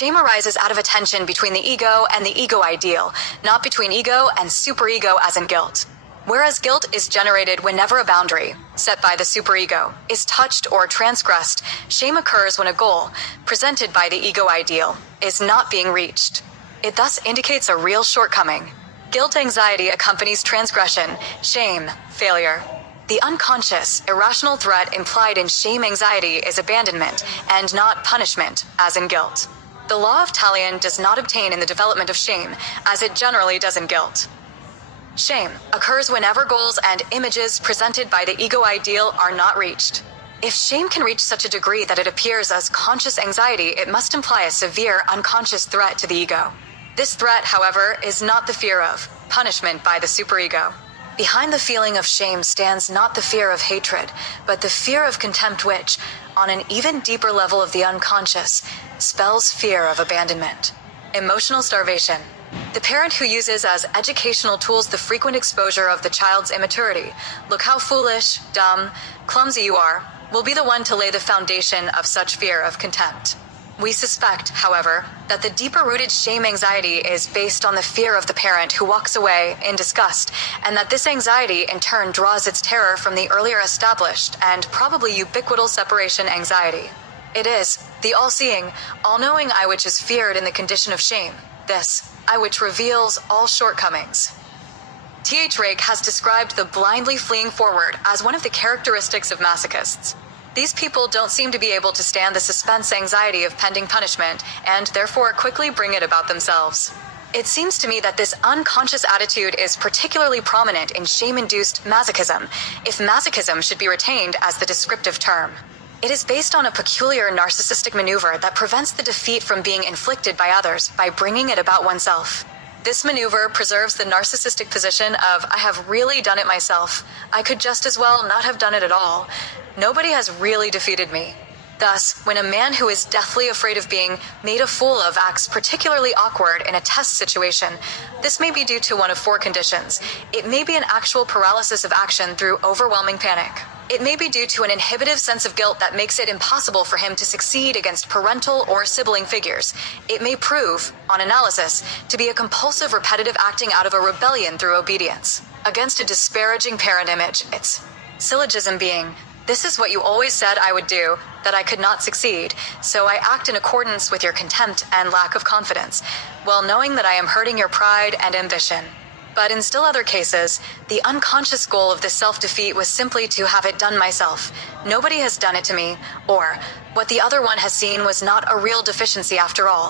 Shame arises out of a tension between the ego and the ego ideal, not between ego and superego as in guilt. Whereas guilt is generated whenever a boundary, set by the superego, is touched or transgressed, shame occurs when a goal, presented by the ego ideal, is not being reached. It thus indicates a real shortcoming. Guilt anxiety accompanies transgression, shame, failure. The unconscious, irrational threat implied in shame anxiety is abandonment, and not punishment, as in guilt. The law of Talion does not obtain in the development of shame, as it generally does in guilt. Shame occurs whenever goals and images presented by the ego ideal are not reached. If shame can reach such a degree that it appears as conscious anxiety, it must imply a severe unconscious threat to the ego. This threat, however, is not the fear of punishment by the superego. Behind the feeling of shame stands not the fear of hatred, but the fear of contempt which, on an even deeper level of the unconscious, spells fear of abandonment. Emotional starvation. The parent who uses as educational tools the frequent exposure of the child's immaturity, look how foolish, dumb, clumsy you are, will be the one to lay the foundation of such fear of contempt. We suspect, however, that the deeper-rooted shame anxiety is based on the fear of the parent who walks away in disgust, and that this anxiety in turn draws its terror from the earlier established and probably ubiquitous separation anxiety. It is the all-seeing, all-knowing I which is feared in the condition of shame, this I which reveals all shortcomings. T.H. Rake has described the blindly fleeing forward as one of the characteristics of masochists. These people don't seem to be able to stand the suspense anxiety of pending punishment, and therefore quickly bring it about themselves. It seems to me that this unconscious attitude is particularly prominent in shame-induced masochism, if masochism should be retained as the descriptive term. It is based on a peculiar narcissistic maneuver that prevents the defeat from being inflicted by others by bringing it about oneself. This maneuver preserves the narcissistic position of, I have really done it myself. I could just as well not have done it at all. Nobody has really defeated me. Thus, when a man who is deathly afraid of being made a fool of acts particularly awkward in a test situation, this may be due to one of four conditions. It may be an actual paralysis of action through overwhelming panic. It may be due to an inhibitive sense of guilt that makes it impossible for him to succeed against parental or sibling figures. It may prove, on analysis, to be a compulsive repetitive acting out of a rebellion through obedience against a disparaging parent image. Its syllogism being, this is what you always said I would do, that I could not succeed, so I act in accordance with your contempt and lack of confidence, well knowing that I am hurting your pride and ambition. But in still other cases, the unconscious goal of this self-defeat was simply to have it done myself. Nobody has done it to me, or what the other one has seen was not a real deficiency after all.